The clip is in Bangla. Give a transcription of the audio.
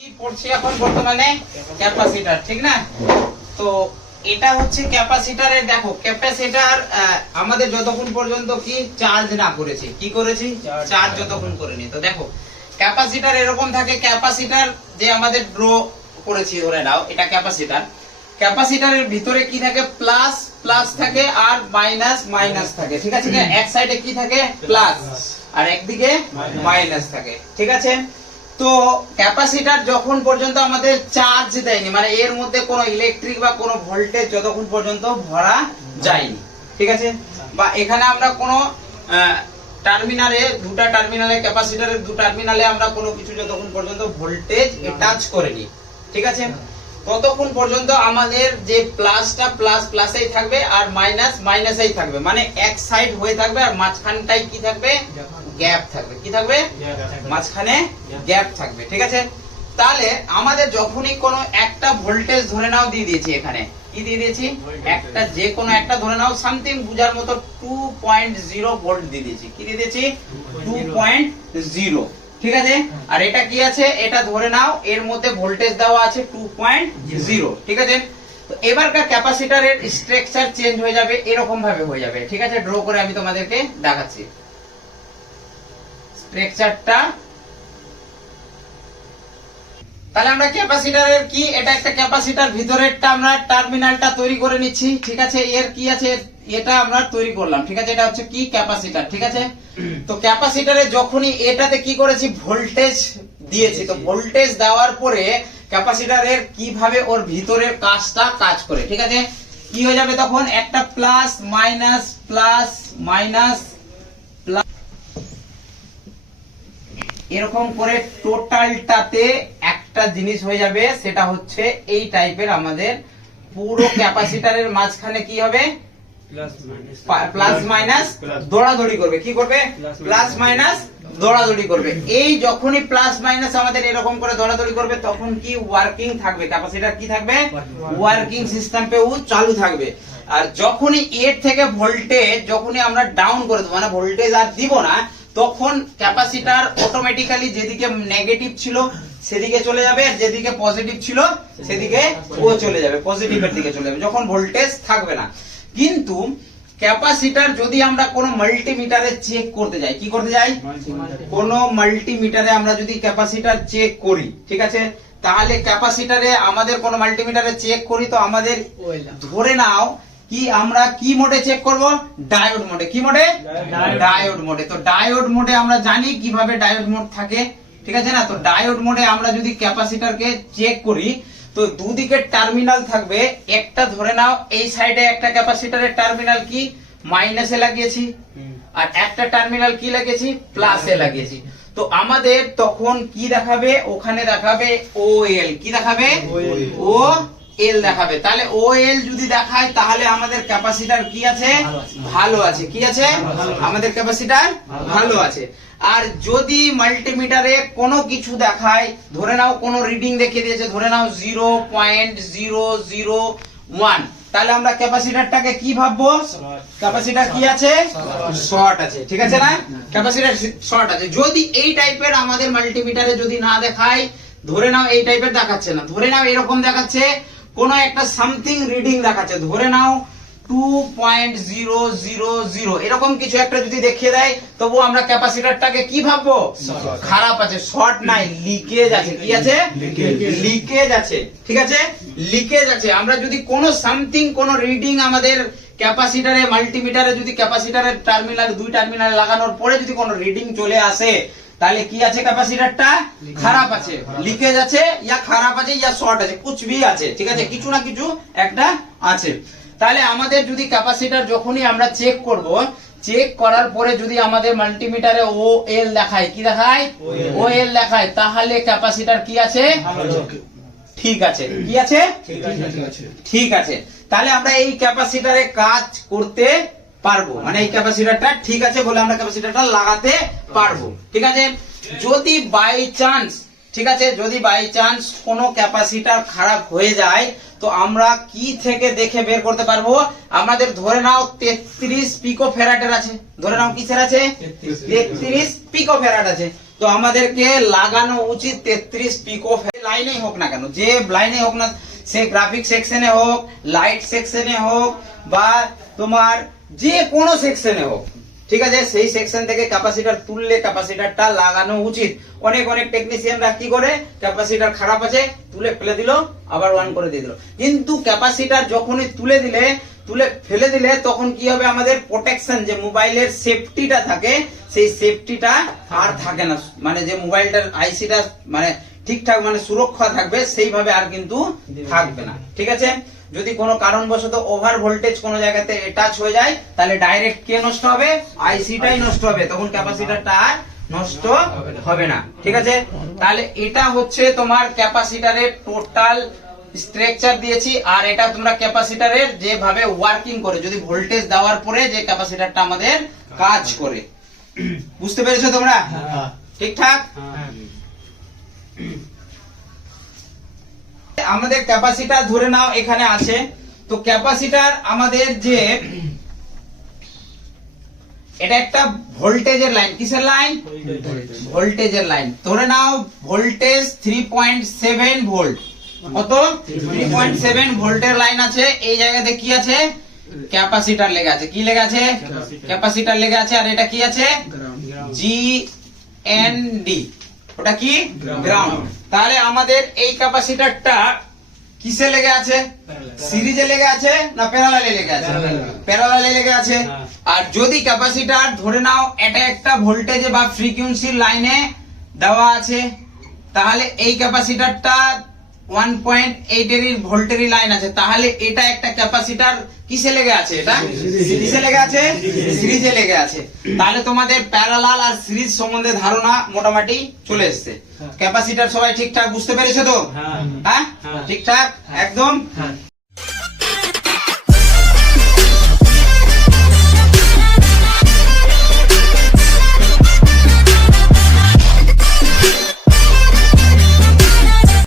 পড়ছি এখন বর্তমানে ক্যাপাসিটর, ঠিক না? তো এটা হচ্ছে ক্যাপাসিটরের, দেখো ক্যাপাসিটর আমাদের যতক্ষণ পর্যন্ত কি চার্জ না করেছি, কি করেছি চার্জ যতক্ষণ করিনি। তো দেখো ক্যাপাসিটর এরকম থাকে, ক্যাপাসিটর যে আমাদের ড্র করেছি ধরে নাও এটা ক্যাপাসিটর, ক্যাপাসিটরের ভিতরে কি থাকে প্লাস প্লাস থাকে আর মাইনাস মাইনাস থাকে, ঠিক আছে? এক সাইডে কি থাকে প্লাস আর একদিকে মাইনাস থাকে, ঠিক আছে? তো ক্যাপাসিটর যখন পর্যন্ত আমাদের চার্জ দেয়নি, মানে এর মধ্যে কোনো ইলেকট্রিক বা কোনো ভোল্টেজ যতক্ষণ পর্যন্ত ভরা যায়নি, ঠিক আছে? বা এখানে আমরা কোনো টার্মিনালে, দুটো টার্মিনালে, ক্যাপাসিটরের দু টার্মিনালে আমরা কোনো কিছু যতক্ষণ পর্যন্ত ভোল্টেজ অ্যাটাচ করিনি, ঠিক আছে? ততক্ষণ পর্যন্ত আমাদের যে প্লাসটা প্লাস প্লাসেই থাকবে আর মাইনাস মাইনাসেই থাকবে, মানে এক সাইড হয়ে থাকবে আর মাঝখানটাই কি থাকবে গ্যাপ থাকবে, কি থাকবে মাঝখানে গ্যাপ থাকবে, ঠিক আছে? তাহলে আমাদের যখনই কোনো একটা ভোল্টেজ ধরে নাও দিয়ে দিয়েছি, এখানে কি দিয়ে দিয়েছি একটা, যে কোনো একটা ধরে নাও সামথিং বুঝার মতো 2.0 ভোল্ট দিয়ে দিয়েছি, কি দিয়ে দিয়েছি 2.0, ঠিক আছে? আর এটা কি আছে, এটা ধরে নাও এর মধ্যে ভোল্টেজ দেওয়া আছে 2.0, ঠিক আছে? তো এবারকার ক্যাপাসিটরের স্ট্রাকচার চেঞ্জ হয়ে যাবে, এরকম ভাবে হয়ে যাবে, ঠিক আছে? ড্র করে আমি তোমাদেরকে দেখাচ্ছি স্ট্রাকচারটা। তাহলে আমরা ক্যাপাসিটরের কি, এটা একটা ক্যাপাসিটর, ভিতরেরটা আমরা টার্মিনালটা তৈরি করে নিচ্ছি, ঠিক আছে? এর কি আছে, এটা আমরা তৈরি করলাম, ঠিক আছে? এটা হচ্ছে কি ক্যাপাসিটর, ঠিক আছে? তো ক্যাপাসিটরে যখনই এটাতে কি করেছি ভোল্টেজ দিয়েছি, তো ভোল্টেজ দেওয়ার পরে ক্যাপাসিটরের কিভাবে ওর ভিতরের কাজটা কাজ করে, ঠিক আছে? কি হয়ে যাবে তখন একটা প্লাস মাইনাস প্লাস, এরকম করে টোটালটাতে একটা জিনিস হয়ে যাবে, সেটা হচ্ছে এই টাইপের আমাদের পুরো ক্যাপাসিটরের মাঝখানে কি হবে প্লাস মাইনাস দৌড়াদৌড়ি করবে, কি করবে প্লাস মাইনাস দৌড়াদৌড়ি করবে। এই যখনই প্লাস মাইনাস আমাদের এরকম করে দৌড়াদৌড়ি করবে তখন কি ওয়ার্কিং থাকবে, ক্যাপাসিটর কি থাকবে ওয়ার্কিং সিস্টেম পে ও চালু থাকবে। আর যখনই এর থেকে ভোল্টেজ যখনই আমরা ডাউন করে দেবো, মানে ভোল্টেজ আর দিব না, তখন ক্যাপাসিটর অটোমেটিক্যালি যেদিকে নেগেটিভ ছিল সেদিকে চলে যাবে, আর যেদিকে পজিটিভ ছিল সেদিকে ও চলে যাবে, পজিটিভের দিকে চলে যাবে যখন ভোল্টেজ থাকবে না। কিন্তু ক্যাপাসিটর যদি আমরা কোনো মাল্টিমিটারে চেক করতে যাই, কি করতে যাই কোনো মাল্টিমিটারে আমরা যদি ক্যাপাসিটর চেক করি, ঠিক আছে? তাহলে ক্যাপাসিটরে আমাদের কোনো মাল্টিমিটারে চেক করি, তো আমাদের ধরে নাও কি আমরা কি মোডে চেক করব ডায়োড মোডে, কি মোডে ডায়োড মোডে। তো ডায়োড মোডে আমরা জানি কিভাবে ডায়োড মোড থাকে, ঠিক আছে না? তো ডায়োড মোডে আমরা যদি ক্যাপাসিটরকে চেক করি তো দুদিকে টার্মিনাল থাকবে, একটা ধরে নাও এই সাইডে একটা ক্যাপাসিটরের টার্মিনাল কি মাইনাসে লাগিয়েছি আর একটা টার্মিনাল কি লাগিয়েছি প্লাসে লাগিয়েছি। তো আমাদের তখন কি দেখাবে, ওখানে দেখাবে ওএল, কি দেখাবে ও এল দেখাবে। তাহলে ও এল যদি দেখায় তাহলে আমাদের ক্যাপাসিটর কি আছে ভালো আছে, কি আছে আমাদের ক্যাপাসিটর ভালো আছে। আর যদি মাল্টিমিটারে কোনো কিছু দেখায়, ধরে নাও কোনো রিডিং দেখিয়ে দিয়েছে, ধরে নাও 0.001, তাহলে আমরা ক্যাপাসিটরটাকে কি ভাববো ক্যাপাসিটর কি আছে শর্ট আছে, ঠিক আছে না? ক্যাপাসিটর শর্ট আছে। যদি এই টাইপের আমাদের মাল্টিমিটারে যদি না দেখায়, ধরে নাও এই টাইপের দেখাচ্ছে না, ধরে নাও এরকম দেখাচ্ছে কোন একটা সামথিং রিডিং দেখাচ্ছে, ধরে নাও 2.000 এরকম কিছু একটা যদি দেখিয়ে দেয়, তবু আমরা ক্যাপাসিটরটাকে কি ভাববো খারাপ আছে, শর্ট নাই, লিকেজ আছে, কি আছে লিকেজ আছে, ঠিক আছে লিকেজ আছে। আমরা যদি কোনো সামথিং কোনো রিডিং আমাদের ক্যাপাসিটরে মাল্টিমিটারে যদি ক্যাপাসিটরের টার্মিনাল দুই টার্মিনাল লাগানোর পরে যদি কোনো রিডিং চলে আসে, তাহলে কি আছে ক্যাপাসিটরটা খারাপ আছে, লিকেজ আছে, ইয়া খারাপ আছে, ইয়া শর্ট আছে, কুছ ভি আছে, ঠিক আছে কিছু না কিছু একটা আছে। তাহলে আমাদের যদি ক্যাপাসিটর যখনই আমরা চেক করব, চেক করার পরে যদি আমাদের মাল্টিমিটারে ও এল দেখায়, কি দেখায় ও এল দেখায়, তাহলে ক্যাপাসিটর কি আছে ঠিক আছে, কি আছে ঠিক আছে। তাহলে আমরা এই ক্যাপাসিটরে কাজ করতে পারবো, মানে এই ক্যাপাসিটরটা ঠিক আছে বলে আমরা ক্যাপাসিটরটা লাগাতে পারবো, ঠিক আছে? যদি বাই চান্স, ঠিক আছে, যদি বাই চান্স কোনো ক্যাপাসিটর খারাপ হয়ে যায়, তো আমরা কি থেকে দেখে বের করতে পারবো, আমাদের ধরে নাও 33 পিকো ফ্যারাডের আছে, ধরে নাও কিসের আছে 33 পিকো ফ্যারাড আছে, তো আমাদেরকে লাগানো উচিত 33 পিকো লাইনেই হোক না কেন, যে লাইনে হোক না, সে গ্রাফিক সেকশনে হোক, লাইট সেকশনে হোক, বা তোমার যে কোনো সেকশনে হোক, ঠিক আছে, সেই সেকশন থেকে ক্যাপাসিটর তুললে ক্যাপাসিটরটা লাগানো উচিত। অনেক অনেক টেকনিশিয়ানরা কি করে, ক্যাপাসিটর খারাপ আছে তুলে ফেলে দিল, আবার অন করে দিয়ে দিল। কিন্তু ক্যাপাসিটর যখনই তুলে ফেলে দিলে তখন কি হবে, আমাদের প্রোটেকশন, যে মোবাইলের সেফটিটা থাকে, সেই সেফটিটা আর থাকে না। মানে যে মোবাইলটার আইসিটা মানে ঠিকঠাক মানে সুরক্ষা থাকবে, সেইভাবে আর কিন্তু থাকবে না। ঠিক আছে, যদি কোনো কারণবশত ওভার ভোল্টেজ কোনো জায়গাতে টাচ হয়ে যায়, তাহলে ডাইরেক্ট কে নষ্ট হবে, আইসিটাই নষ্ট হবে, তখন ক্যাপাসিটরটা আর নষ্ট হবে না। ঠিক আছে, তাহলে এটা হচ্ছে তোমার ক্যাপাসিটরের টোটাল স্ট্রাকচার দিয়েছি। আর এটা তোমরা ক্যাপাসিটরের যেভাবে ওয়ার্কিং করে, যদি ভোল্টেজ দেওয়ার পরে যে ক্যাপাসিটরটা আমাদের কাজ করে, বুঝতে পেরেছো তোমরা? ঠিকঠাক। আমাদের ক্যাপাসিটর ধরে নাও এখানে আছে, তো ক্যাপাসিটর আমাদের যে এটা একটা ভোল্টেজের লাইন, কিসের লাইন, ভোল্টেজের লাইন। ধরে নাও ভোল্টেজ 3.7 ভোল্ট, কত 3.7 ভোল্টের লাইন আছে। এই জায়গাতে কি আছে, ক্যাপাসিটর লেগে আছে, কি লেগে আছে, ক্যাপাসিটর লেগে আছে। আর এটা কি আছে, GND, ওটা কি, গ্রাউন্ড। তাহলে আমাদের এই ক্যাপাসিটরটা কিসে লেগে আছে, সিরিজে লেগে আছে না প্যারালালে লেগে আছে, প্যারালালে লেগে আছে। আর যদি ক্যাপাসিটর ধরে নাও এটা একটা ভোল্টেজ বা ফ্রিকোয়েন্সির লাইনে দেওয়া আছে, তাহলে এই ক্যাপাসিটরটা 1.8 এর ভোল্টেরই লাইন আছে, তাহলে এটা একটা ক্যাপাসিটর কিসে লেগে আছে, এটা সিরিজে লেগে আছে, সিরিজে লেগে আছে। তাহলে তোমাদের প্যারালাল আর সিরিজ সম্বন্ধে ধারণা মোটামুটি চলে এসেছে। ক্যাপাসিটর সবাই ঠিকঠাক বুঝতে পেরেছো তো? হ্যাঁ, ঠিকঠাক একদম।